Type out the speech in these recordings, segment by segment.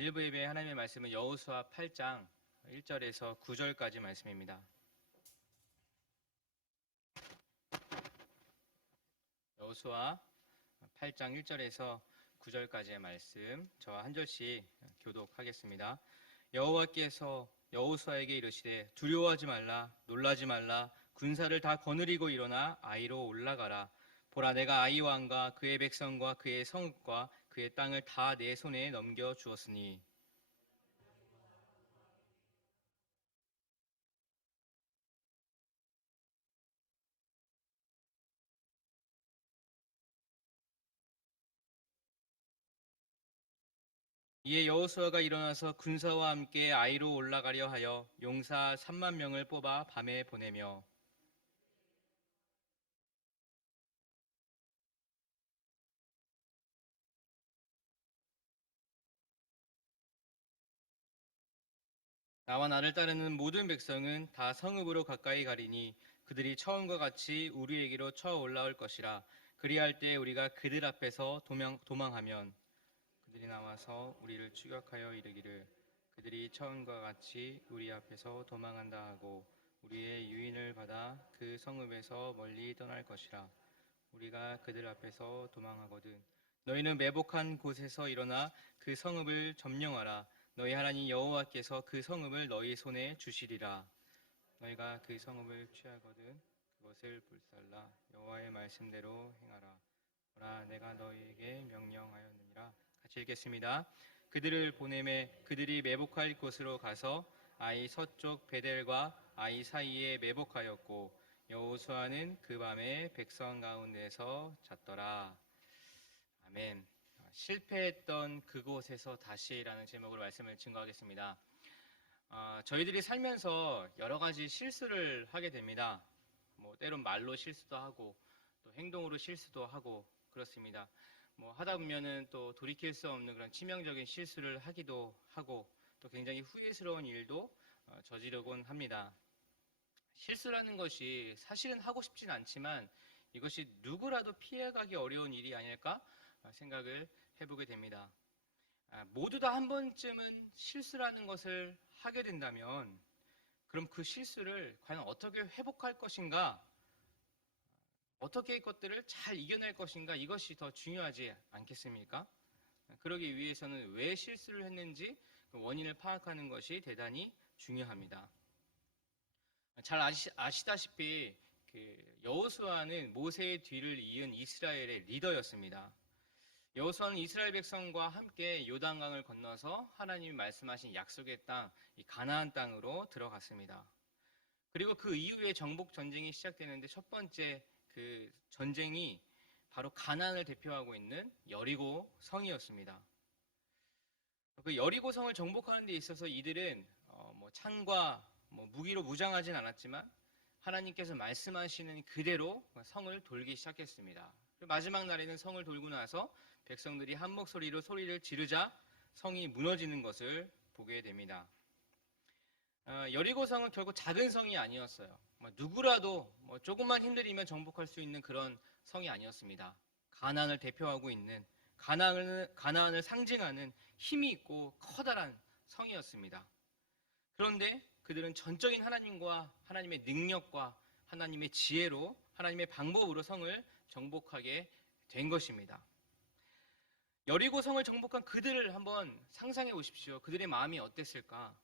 오늘 일부 예배 하나님의 말씀은 여호수아 8장 1절에서 9절까지 말씀입니다. 여호수아 8장 1절에서 9절까지의 말씀, 저와 한 절씩 교독하겠습니다. 여호와께서 여호수아에게 이르시되 두려워하지 말라, 놀라지 말라, 군사를 다 거느리고 일어나 아이로 올라가라. 보라, 내가 아이 왕과 그의 백성과 그의 성읍과 그의 땅을 다 내 손에 넘겨 주었으니 이에 여호수아가 일어나서 군사와 함께 아이로 올라가려 하여 용사 3만 명을 뽑아 밤에 보내며 나와 나를 따르는 모든 백성은 다 성읍으로 가까이 가리니 그들이 처음과 같이 우리에게로 쳐 올라올 것이라. 그리할 때 우리가 그들 앞에서 도망하면 그들이 나와서 우리를 추격하여 이르기를 그들이 처음과 같이 우리 앞에서 도망한다 하고 우리의 유인을 받아 그 성읍에서 멀리 떠날 것이라. 우리가 그들 앞에서 도망하거든 너희는 매복한 곳에서 일어나 그 성읍을 점령하라. 너희 하나님 여호와께서 그 성읍을 너희 손에 주시리라. 너희가 그 성읍을 취하거든 그것을 불살라 여호와의 말씀대로 행하라. 보라, 내가 너희에게 명령하였느니라. 같이 읽겠습니다. 그들을 보내매 그들이 매복할 곳으로 가서 아이 서쪽 베델과 아이 사이에 매복하였고 여호수아는 그 밤에 백성 가운데서 잤더라. 아멘. 실패했던 그곳에서 다시라는 제목으로 말씀을 증거하겠습니다. 저희들이 살면서 여러 가지 실수를 하게 됩니다. 때론 말로 실수도 하고 또 행동으로 실수도 하고 그렇습니다. 하다 보면은 또 돌이킬 수 없는 그런 치명적인 실수를 하기도 하고 또 굉장히 후회스러운 일도 저지르곤 합니다. 실수라는 것이 사실은 하고 싶진 않지만 이것이 누구라도 피해가기 어려운 일이 아닐까 생각을 해보게 됩니다. 모두 다 한 번쯤은 실수라는 것을 하게 된다면 그럼 그 실수를 과연 어떻게 회복할 것인가, 어떻게 이것들을 잘 이겨낼 것인가, 이것이 더 중요하지 않겠습니까? 그러기 위해서는 왜 실수를 했는지 그 원인을 파악하는 것이 대단히 중요합니다. 잘 아시다시피 여호수아는 모세의 뒤를 이은 이스라엘의 리더였습니다. 여호수아는 이스라엘 백성과 함께 요단강을 건너서 하나님이 말씀하신 약속의 땅, 이 가나안 땅으로 들어갔습니다. 그리고 그 이후에 정복 전쟁이 시작되는데 첫 번째 그 전쟁이 바로 가나안을 대표하고 있는 여리고 성이었습니다. 그 여리고 성을 정복하는 데 있어서 이들은 창과 무기로 무장하진 않았지만 하나님께서 말씀하시는 그대로 성을 돌기 시작했습니다. 마지막 날에는 성을 돌고 나서 백성들이 한 목소리로 소리를 지르자 성이 무너지는 것을 보게 됩니다. 여리고 성은 결국 작은 성이 아니었어요. 누구라도 조금만 힘들이면 정복할 수 있는 그런 성이 아니었습니다. 가나안을 대표하고 있는 가나안을 상징하는 힘이 있고 커다란 성이었습니다. 그런데 그들은 전적인 하나님과 하나님의 능력과 하나님의 지혜로 하나님의 방법으로 성을 정복하게 된 것입니다. 여리고 성을 정복한 그들을 한번 상상해 보십시오. 그들의 마음이 어땠을까?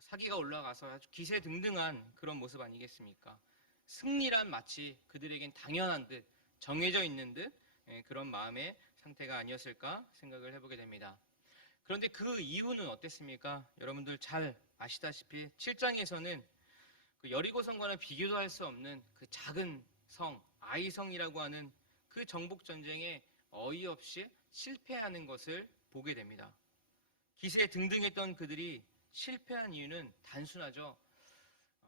사기가 올라가서 아주 기세등등한 그런 모습 아니겠습니까? 승리란 마치 그들에겐 당연한 듯 정해져 있는 듯 그런 마음의 상태가 아니었을까 생각을 해보게 됩니다. 그런데 그 이유는 어땠습니까? 여러분들 잘 아시다시피 7장에서는 그 여리고 성과는 비교도 할 수 없는 그 작은 성, 아이성이라고 하는 그 정복 전쟁에 어이없이 실패하는 것을 보게 됩니다. 기세등등했던 그들이 실패한 이유는 단순하죠.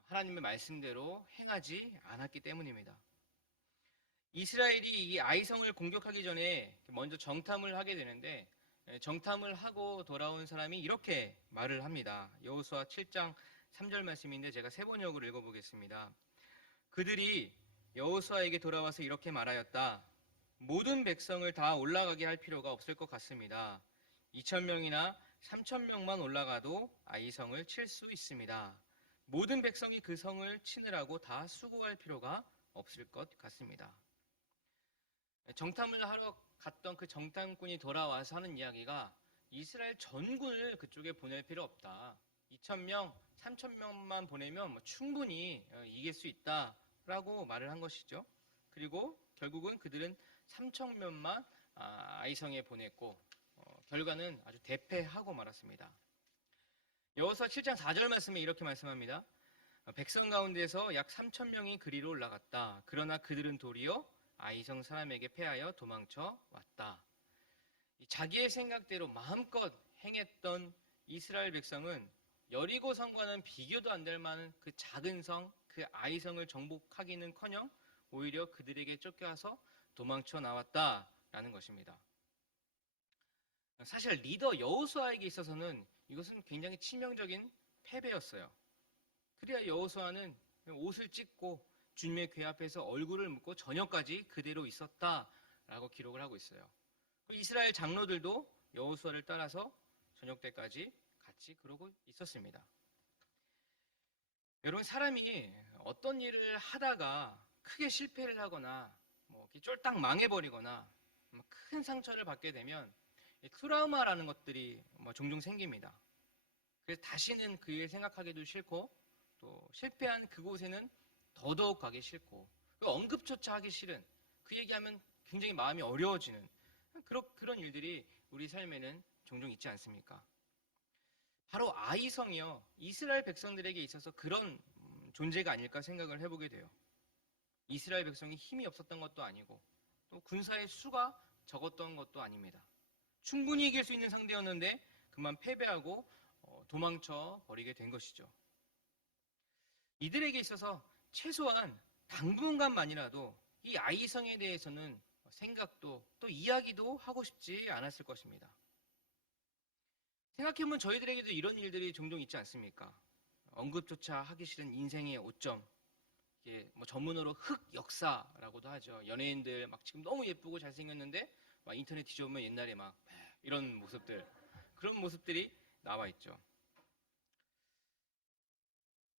하나님의 말씀대로 행하지 않았기 때문입니다. 이스라엘이 이 아이성을 공격하기 전에 먼저 정탐을 하게 되는데 정탐을 하고 돌아온 사람이 이렇게 말을 합니다. 여호수아 7장 3절 말씀인데 제가 세 번역으로 읽어보겠습니다. 그들이 여호수아에게 돌아와서 이렇게 말하였다. 모든 백성을 다 올라가게 할 필요가 없을 것 같습니다. 2,000명이나 3천 명만 올라가도 아이성을 칠 수 있습니다. 모든 백성이 그 성을 치느라고 다 수고할 필요가 없을 것 같습니다. 정탐을 하러 갔던 그 정탐꾼이 돌아와서 하는 이야기가 이스라엘 전군을 그쪽에 보낼 필요 없다. 2,000명, 3,000명만 보내면 충분히 이길 수 있다라고 말을 한 것이죠. 그리고 결국은 그들은 3,000명만 아이성에 보냈고 결과는 아주 대패하고 말았습니다. 여호수아 7장 4절 말씀에 이렇게 말씀합니다. 백성 가운데서 약 3,000명이 그리로 올라갔다. 그러나 그들은 도리어 아이성 사람에게 패하여 도망쳐 왔다. 자기의 생각대로 마음껏 행했던 이스라엘 백성은 여리고 성과는 비교도 안 될 만한 그 작은 성, 그 아이성을 정복하기는커녕 오히려 그들에게 쫓겨와서 도망쳐 나왔다라는 것입니다. 사실 리더 여호수아에게 있어서는 이것은 굉장히 치명적인 패배였어요. 그래야 여호수아는 옷을 찢고 주님의 궤 앞에서 얼굴을 묻고 저녁까지 그대로 있었다라고 기록을 하고 있어요. 이스라엘 장로들도 여호수아를 따라서 저녁 때까지 같이 그러고 있었습니다. 여러분, 사람이 어떤 일을 하다가 크게 실패를 하거나 쫄딱 망해버리거나 큰 상처를 받게 되면 트라우마라는 것들이 종종 생깁니다. 그래서 다시는 그 일 생각하기도 싫고 또 실패한 그곳에는 더더욱 가기 싫고 언급조차 하기 싫은, 그 얘기하면 굉장히 마음이 어려워지는 그런 일들이 우리 삶에는 종종 있지 않습니까? 바로 아이성이요, 이스라엘 백성들에게 있어서 그런 존재가 아닐까 생각을 해보게 돼요. 이스라엘 백성이 힘이 없었던 것도 아니고 또 군사의 수가 적었던 것도 아닙니다. 충분히 이길 수 있는 상대였는데 그만 패배하고 도망쳐 버리게 된 것이죠. 이들에게 있어서 최소한 당분간만이라도 이 아이성에 대해서는 생각도 또 이야기도 하고 싶지 않았을 것입니다. 생각해보면 저희들에게도 이런 일들이 종종 있지 않습니까? 언급조차 하기 싫은 인생의 오점, 이게 전문어로 흑역사라고도 하죠. 연예인들 막 지금 너무 예쁘고 잘생겼는데 막 인터넷 뒤져보면 옛날에 막 이런 모습들, 그런 모습들이 나와 있죠.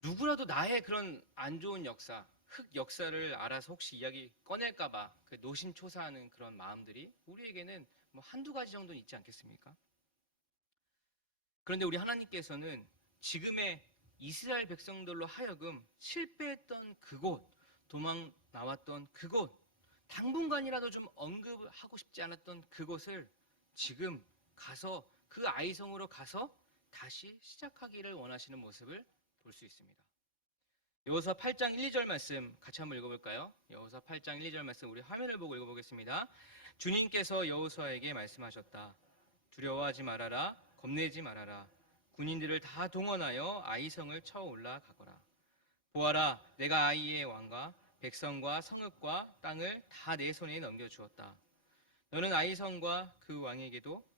누구라도 나의 그런 안 좋은 역사, 흑역사를 알아서 혹시 이야기 꺼낼까봐 그 노심초사하는 그런 마음들이 우리에게는 한두 가지 정도는 있지 않겠습니까? 그런데 우리 하나님께서는 지금의 이스라엘 백성들로 하여금 실패했던 그곳, 도망 나왔던 그곳, 당분간이라도 좀 언급하고 싶지 않았던 그곳을 지금 가서 그 아이성으로 가서 다시 시작하기를 원하시는 모습을 볼 수 있습니다. 여호수아 8장 1, 2절 말씀 같이 한번 읽어볼까요? 여호수아 8장 1, 2절 말씀 우리 화면을 보고 읽어보겠습니다. 주님께서 여호수아에게 말씀하셨다. 두려워하지 말아라. 겁내지 말아라. 군인들을 다 동원하여 아이성을 쳐 올라가거라. 보아라, 내가 아이의 왕과 백성과 성읍과 땅을 다 내 손에 넘겨주었다. 너는 아이성과 그 왕에게도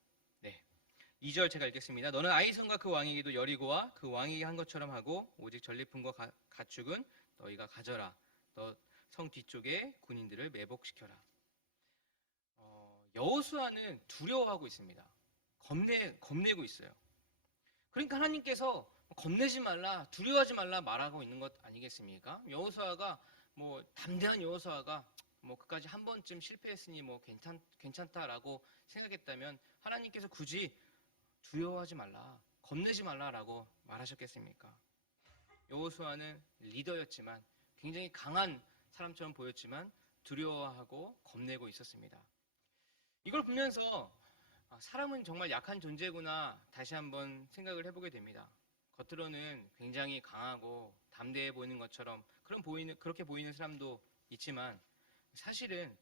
2절 제가 읽겠습니다. 너는 아이성과 그 왕에게도 여리고와 그 왕에게 한 것처럼 하고 오직 전리품과 가축은 너희가 가져라. 너 성 뒤쪽에 군인들을 매복시켜라. 여호수아는 두려워하고 있습니다. 겁내고 있어요. 그러니까 하나님께서 겁내지 말라, 두려워하지 말라 말하고 있는 것 아니겠습니까? 여호수아가 담대한 여호수아가 그까지 한 번쯤 실패했으니 괜찮다라고 생각했다면 하나님께서 굳이 두려워하지 말라, 겁내지 말라라고 말하셨겠습니까? 여호수아는 리더였지만 굉장히 강한 사람처럼 보였지만 두려워하고 겁내고 있었습니다. 이걸 보면서 사람은 정말 약한 존재구나 다시 한번 생각을 해보게 됩니다. 겉으로는 굉장히 강하고 담대해 보이는 것처럼 그렇게 보이는 사람도 있지만 사실은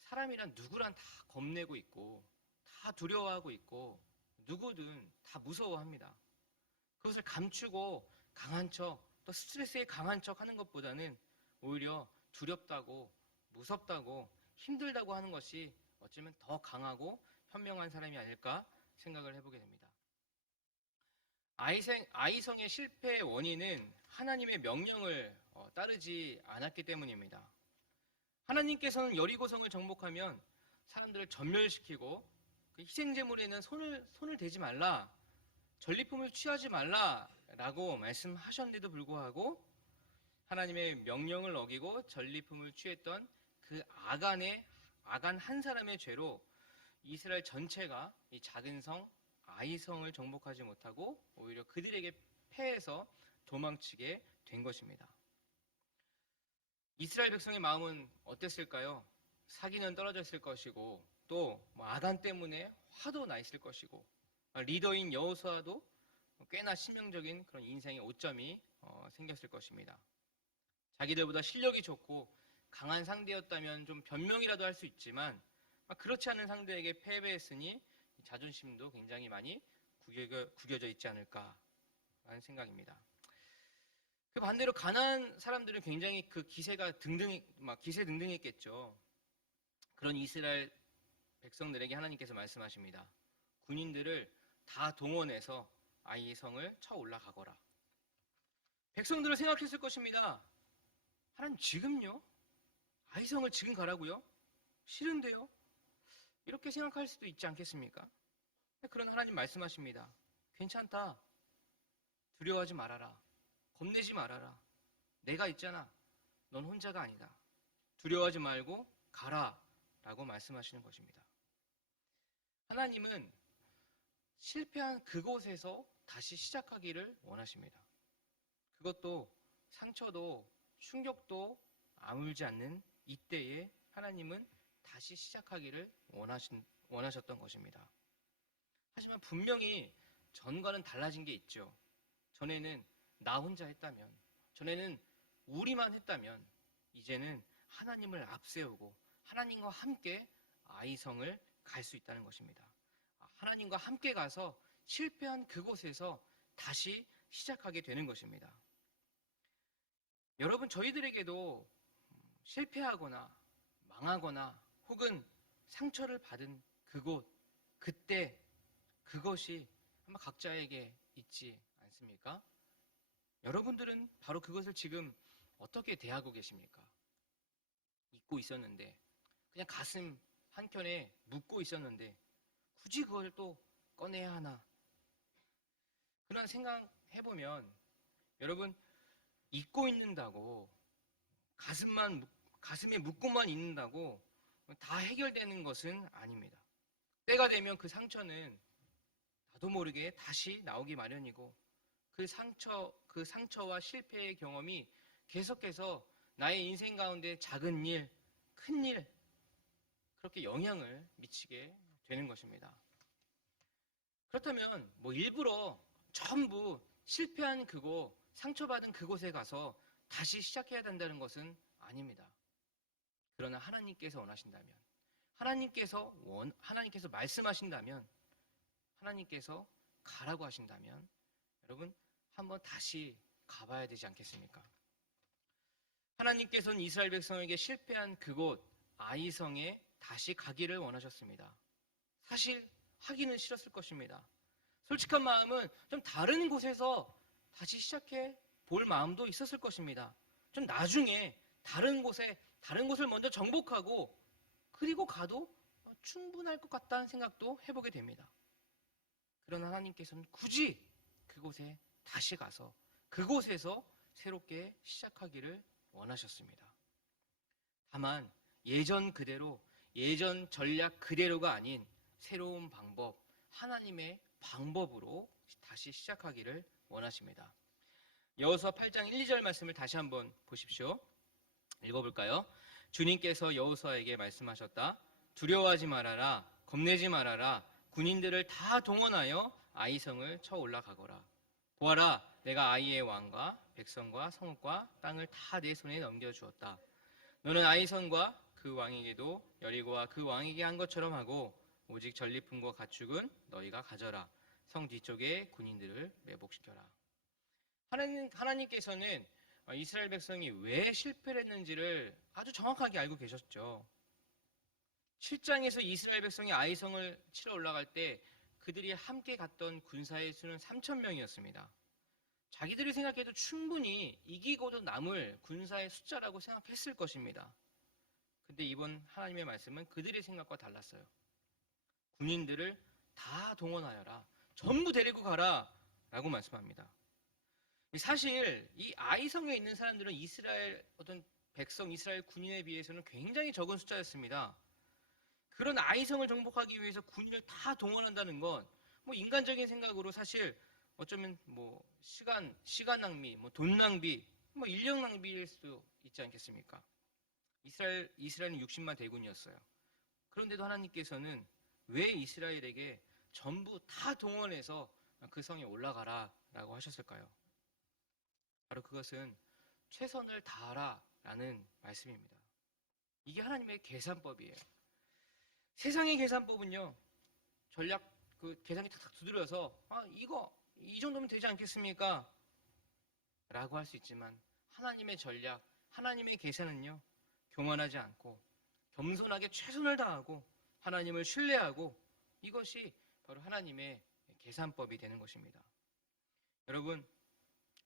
사람이란 누구란 다 겁내고 있고 다 두려워하고 있고 누구든 다 무서워합니다. 그것을 감추고 강한 척, 또 스트레스에 강한 척 하는 것보다는 오히려 두렵다고, 무섭다고, 힘들다고 하는 것이 어쩌면 더 강하고 현명한 사람이 아닐까 생각을 해보게 됩니다. 아이성의 실패의 원인은 하나님의 명령을 따르지 않았기 때문입니다. 하나님께서는 여리고성을 정복하면 사람들을 전멸시키고 그 희생제물에는 손을 대지 말라 전리품을 취하지 말라라고 말씀하셨는데도 불구하고 하나님의 명령을 어기고 전리품을 취했던 그 아간 한 사람의 죄로 이스라엘 전체가 이 작은 성 아이성을 정복하지 못하고 오히려 그들에게 패해서 도망치게 된 것입니다. 이스라엘 백성의 마음은 어땠을까요? 사기는 떨어졌을 것이고 또 아간 때문에 화도 나 있을 것이고 리더인 여호수아도 꽤나 치명적인 그런 인생의 오점이 생겼을 것입니다. 자기들보다 실력이 좋고 강한 상대였다면 좀 변명이라도 할 수 있지만 그렇지 않은 상대에게 패배했으니 자존심도 굉장히 많이 구겨져 있지 않을까라는 생각입니다. 그 반대로 가나안 사람들은 굉장히 그 기세등등했겠죠. 그런 이스라엘 백성들에게 하나님께서 말씀하십니다. 군인들을 다 동원해서 아이의 성을 쳐 올라가거라. 백성들은 생각했을 것입니다. 하나님 지금요? 아이성을 지금 가라고요? 싫은데요? 이렇게 생각할 수도 있지 않겠습니까? 그런 하나님 말씀하십니다. 괜찮다. 두려워하지 말아라. 겁내지 말아라. 내가 있잖아. 넌 혼자가 아니다. 두려워하지 말고 가라. 라고 말씀하시는 것입니다. 하나님은 실패한 그곳에서 다시 시작하기를 원하십니다. 그것도 상처도 충격도 아물지 않는 이때에 하나님은 다시 시작하기를 원하셨던 것입니다. 하지만 분명히 전과는 달라진 게 있죠. 전에는 나 혼자 했다면, 전에는 우리만 했다면, 이제는 하나님을 앞세우고 하나님과 함께 아이성을 갈 수 있다는 것입니다. 하나님과 함께 가서 실패한 그곳에서 다시 시작하게 되는 것입니다. 여러분, 저희들에게도 실패하거나 망하거나 혹은 상처를 받은 그곳, 그때, 그것이 아마 각자에게 있지 않습니까? 여러분들은 바로 그것을 지금 어떻게 대하고 계십니까? 잊고 있었는데, 그냥 가슴 한켠에 묻고 있었는데 굳이 그걸 또 꺼내야 하나? 그런 생각해보면 여러분, 잊고 있는다고 가슴에 묻고만 있는다고 다 해결되는 것은 아닙니다. 때가 되면 그 상처는 나도 모르게 다시 나오기 마련이고 그 상처와 실패의 경험이 계속해서 나의 인생 가운데 작은 일, 큰 일, 그렇게 영향을 미치게 되는 것입니다. 그렇다면 일부러 전부 실패한 그곳, 상처받은 그곳에 가서 다시 시작해야 된다는 것은 아닙니다. 그러나 하나님께서 원하신다면, 하나님께서 말씀하신다면, 하나님께서 가라고 하신다면 여러분 한번 다시 가봐야 되지 않겠습니까? 하나님께서는 이스라엘 백성에게 실패한 그곳 아이성에 다시 가기를 원하셨습니다. 사실 하기는 싫었을 것입니다. 솔직한 마음은 좀 다른 곳에서 다시 시작해 볼 마음도 있었을 것입니다. 좀 나중에 다른 곳을 먼저 정복하고 그리고 가도 충분할 것 같다는 생각도 해보게 됩니다. 그러나 하나님께서는 굳이 그곳에 다시 가서 그곳에서 새롭게 시작하기를 원하셨습니다. 다만 예전 그대로, 예전 전략 그대로가 아닌 새로운 방법, 하나님의 방법으로 다시 시작하기를 원하십니다. 여호수아 8장 1, 2절 말씀을 다시 한번 보십시오. 읽어볼까요? 주님께서 여호수아에게 말씀하셨다. 두려워하지 말아라. 겁내지 말아라. 군인들을 다 동원하여 아이성을 쳐 올라가거라. 보아라, 내가 아이의 왕과 백성과 성읍과 땅을 다 내 손에 넘겨주었다. 너는 아이성과 그 왕에게도 여리고와 그 왕에게 한 것처럼 하고 오직 전리품과 가축은 너희가 가져라. 성 뒤쪽에 군인들을 매복시켜라. 하나님께서는 이스라엘 백성이 왜 실패를 했는지를 아주 정확하게 알고 계셨죠. 7장에서 이스라엘 백성이 아이성을 치러 올라갈 때 그들이 함께 갔던 군사의 수는 3,000명이었습니다. 자기들이 생각해도 충분히 이기고도 남을 군사의 숫자라고 생각했을 것입니다. 근데 이번 하나님의 말씀은 그들의 생각과 달랐어요. 군인들을 다 동원하여라. 전부 데리고 가라. 라고 말씀합니다. 사실 이 아이성에 있는 사람들은 이스라엘 어떤 백성, 이스라엘 군인에 비해서는 굉장히 적은 숫자였습니다. 그런 아이성을 정복하기 위해서 군인을 다 동원한다는 건 뭐 인간적인 생각으로 사실 어쩌면 뭐 시간 낭비, 뭐 돈 낭비, 뭐 인력 낭비일 수도 있지 않겠습니까? 이스라엘은 60만 대군이었어요. 그런데도 하나님께서는 왜 이스라엘에게 전부 다 동원해서 그 성에 올라가라라고 하셨을까요? 바로 그것은 최선을 다하라라는 말씀입니다. 이게 하나님의 계산법이에요. 세상의 계산법은요, 전략 그 계산기 탁탁 두드려서 이거 이 정도면 되지 않겠습니까? 라고 할 수 있지만 하나님의 전략, 하나님의 계산은요, 교만하지 않고 겸손하게 최선을 다하고 하나님을 신뢰하고 이것이 바로 하나님의 계산법이 되는 것입니다. 여러분,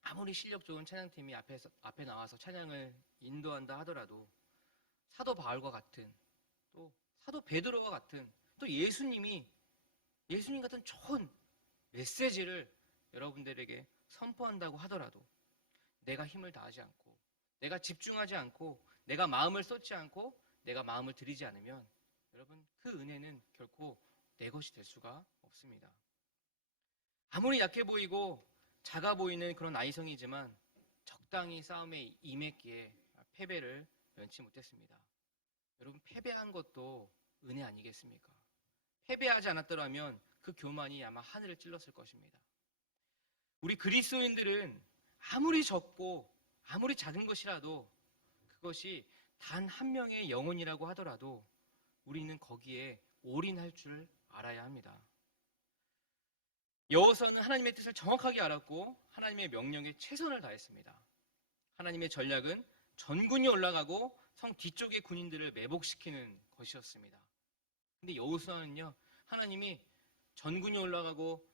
아무리 실력 좋은 찬양팀이 앞에 나와서 찬양을 인도한다 하더라도 사도 바울과 같은 또 사도 베드로와 같은 또 예수님 같은 좋은 메시지를 여러분들에게 선포한다고 하더라도 내가 힘을 다하지 않고 내가 집중하지 않고 내가 마음을 쏟지 않고 내가 마음을 들이지 않으면 여러분 그 은혜는 결코 내 것이 될 수가 없습니다. 아무리 약해 보이고 작아 보이는 그런 아이성이지만 적당히 싸움에 임했기에 패배를 면치 못했습니다. 여러분 패배한 것도 은혜 아니겠습니까? 패배하지 않았더라면 그 교만이 아마 하늘을 찔렀을 것입니다. 우리 그리스도인들은 아무리 적고 아무리 작은 것이라도 그것이 단 한 명의 영혼이라고 하더라도 우리는 거기에 올인할 줄 알아야 합니다. 여호수아는 하나님의 뜻을 정확하게 알았고 하나님의 명령에 최선을 다했습니다. 하나님의 전략은 전군이 올라가고 성 뒤쪽의 군인들을 매복시키는 것이었습니다. 근데 여호수아는요, 하나님이 전군이 올라가고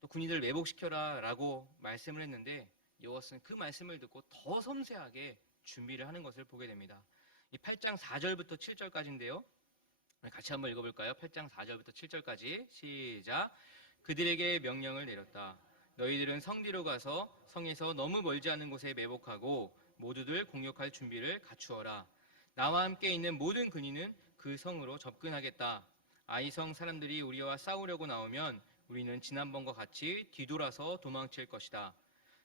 또 군인들을 매복시켜라 라고 말씀을 했는데 여호수아는 그 말씀을 듣고 더 섬세하게 준비를 하는 것을 보게 됩니다. 이 8장 4절부터 7절까지인데요. 같이 한번 읽어볼까요? 8장 4절부터 7절까지 시작. 그들에게 명령을 내렸다. 너희들은 성뒤로 가서 성에서 너무 멀지 않은 곳에 매복하고 모두들 공격할 준비를 갖추어라. 나와 함께 있는 모든 군인은 그 성으로 접근하겠다. 아이성 사람들이 우리와 싸우려고 나오면 우리는 지난번과 같이 뒤돌아서 도망칠 것이다.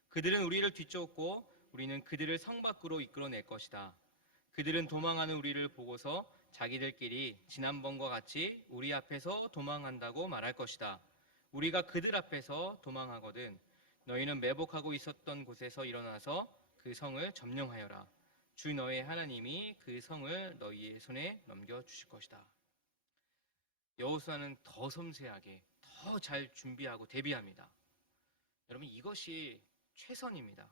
그들은 우리를 뒤쫓고 우리는 그들을 성 밖으로 이끌어낼 것이다. 그들은 도망하는 우리를 보고서 자기들끼리 지난번과 같이 우리 앞에서 도망한다고 말할 것이다. 우리가 그들 앞에서 도망하거든 너희는 매복하고 있었던 곳에서 일어나서 그 성을 점령하여라. 주 너의 하나님이 그 성을 너희의 손에 넘겨주실 것이다. 여호수아는 더 섬세하게 더 잘 준비하고 대비합니다. 여러분 이것이 최선입니다.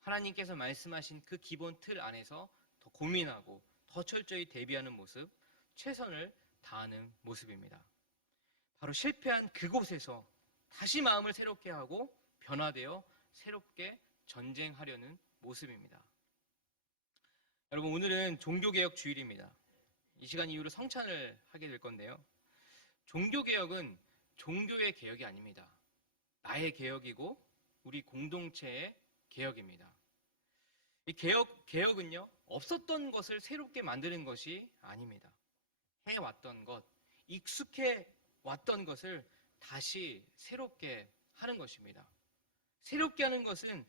하나님께서 말씀하신 그 기본 틀 안에서 더 고민하고 더 철저히 대비하는 모습, 최선을 다하는 모습입니다. 바로 실패한 그곳에서 다시 마음을 새롭게 하고 변화되어 새롭게 전쟁하려는 모습입니다. 여러분 오늘은 종교개혁 주일입니다. 이 시간 이후로 성찬을 하게 될 건데요. 종교개혁은 종교의 개혁이 아닙니다. 나의 개혁이고 우리 공동체의 개혁입니다. 이 개혁은요, 없었던 것을 새롭게 만드는 것이 아닙니다. 해왔던 것, 익숙해 왔던 것을 다시 새롭게 하는 것입니다. 새롭게 하는 것은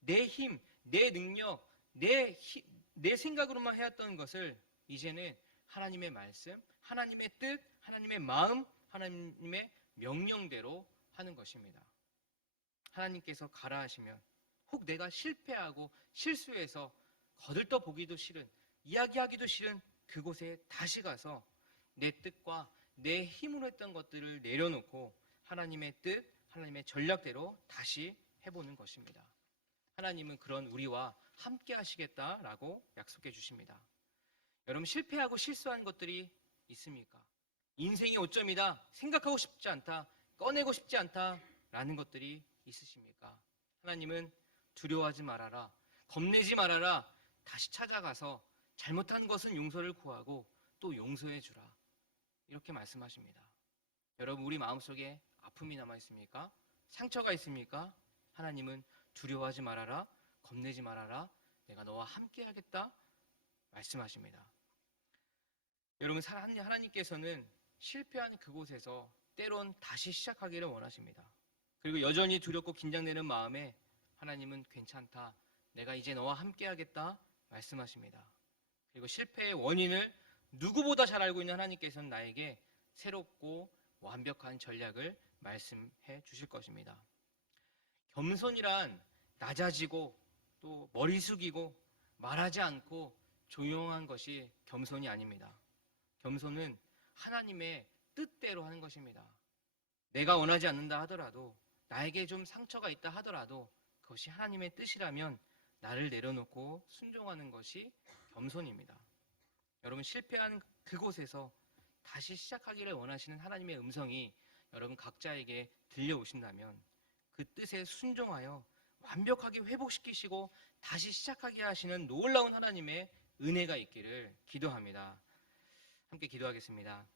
내 힘, 내 능력, 내 생각으로만 해왔던 것을 이제는 하나님의 말씀, 하나님의 뜻, 하나님의 마음, 하나님의 명령대로 하는 것입니다. 하나님께서 가라 하시면 혹 내가 실패하고 실수해서 거들떠 보기도 싫은, 이야기하기도 싫은 그곳에 다시 가서 내 뜻과 내 힘으로 했던 것들을 내려놓고 하나님의 뜻, 하나님의 전략대로 다시 해보는 것입니다. 하나님은 그런 우리와 함께 하시겠다라고 약속해 주십니다. 여러분 실패하고 실수한 것들이 있습니까? 인생의 오점이다, 생각하고 싶지 않다, 꺼내고 싶지 않다라는 것들이 있으십니까? 하나님은 두려워하지 말아라, 겁내지 말아라, 다시 찾아가서 잘못한 것은 용서를 구하고 또 용서해 주라 이렇게 말씀하십니다. 여러분 우리 마음속에 아픔이 남아 있습니까? 상처가 있습니까? 하나님은 두려워하지 말아라, 겁내지 말아라, 내가 너와 함께 하겠다 말씀하십니다. 여러분, 하나님께서는 실패한 그곳에서 때론 다시 시작하기를 원하십니다. 그리고 여전히 두렵고 긴장되는 마음에 하나님은 괜찮다, 내가 이제 너와 함께 하겠다 말씀하십니다. 그리고 실패의 원인을 누구보다 잘 알고 있는 하나님께서는 나에게 새롭고 완벽한 전략을 말씀해 주실 것입니다. 겸손이란 낮아지고 또 머리 숙이고 말하지 않고 조용한 것이 겸손이 아닙니다. 겸손은 하나님의 뜻대로 하는 것입니다. 내가 원하지 않는다 하더라도, 나에게 좀 상처가 있다 하더라도 그것이 하나님의 뜻이라면 나를 내려놓고 순종하는 것이 겸손입니다. 여러분, 실패한 그곳에서 다시 시작하기를 원하시는 하나님의 음성이 여러분 각자에게 들려오신다면 그 뜻에 순종하여 완벽하게 회복시키시고 다시 시작하게 하시는 놀라운 하나님의 은혜가 있기를 기도합니다. 함께 기도하겠습니다.